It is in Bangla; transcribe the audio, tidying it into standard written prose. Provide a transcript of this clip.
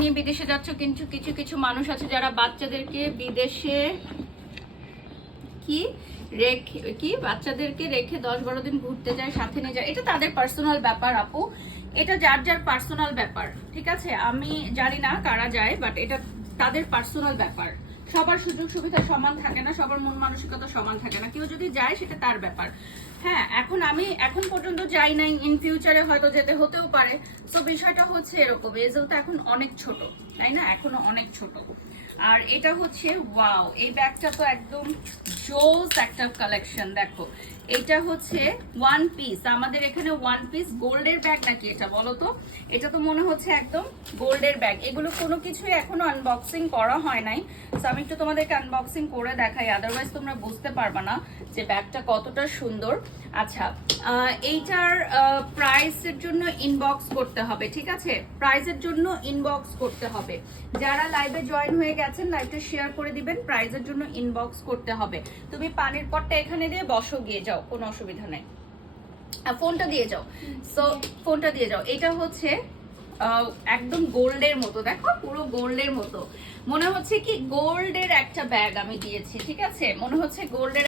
নিয়ে বিদেশে যাচ্ছ, কিন্তু কিছু কিছু মানুষ আছে যারা বাচ্চাদেরকে বিদেশে বাচ্চাদেরকে রেখে 10-12 দিন ঘুরতে যায়, সাথে নিয়ে যায়। এটা তাদের পার্সোনাল ব্যাপার আপু, এটা যার যার পার্সোনাল ব্যাপার, ঠিক আছে? আমি জানি না কারা যায়, বাট এটা তাদের পার্সোনাল ব্যাপার। সবার সুযোগ সুবিধা সমান থাকে না, সবার মন মানসিকতা সমান থাকে না। কেউ যদি যায় সেটা তার ব্যাপার। হ্যাঁ, আমি এখন পর্যন্ত যাই নাই, ইন ফিউচারে হয়তো যেতে হতেও পারে। তো বিষয়টা হচ্ছে এরকম, এজেল তো এখন অনেক ছোট, তাই না? এখনো অনেক ছোট। আর এটা হচ্ছে ওয়াও, এই ব্যাগটা তো একদম জোস একটা কালেকশন। দেখো, এটা হচ্ছে ওয়ান পিস, আমাদের এখানে ওয়ান পিস গোল্ডের ব্যাগ নাকি এটা বলো তো? এটা তো মনে হচ্ছে একদম গোল্ডের ব্যাগ। এগুলো কোনো কিছুই এখনো আনবক্সিং করা হয় নাই, তো আমি একটু তোমাদেরকে আনবক্সিং করে দেখাই, আদারওয়াইজ তোমরা বুঝতে পারবে না যে ব্যাগটা কতটা সুন্দর। আচ্ছা, এইটার প্রাইসের জন্য ইনবক্স করতে হবে, ঠিক আছে? প্রাইসের জন্য ইনবক্স করতে হবে। যারা লাইভে জয়েন হয়ে গেছেন লাইভটা শেয়ার করে দিবেন, প্রাইসের জন্য ইনবক্স করতে হবে। তুমি পানির পটটা এখানে দিয়ে বসো, গিয়ে যাও, কোনো অসুবিধা নেই। ফোনটা দিয়ে যাও, সো ফোনটা দিয়ে যাও। এটা হচ্ছে একদম গোল্ডের মতো, দেখো পুরো গোল্ডের মতো, মনে হচ্ছে কি গোল্ডের একটা ব্যাগ আমি দিয়েছি, ঠিক আছে? মনে হচ্ছে গোল্ডের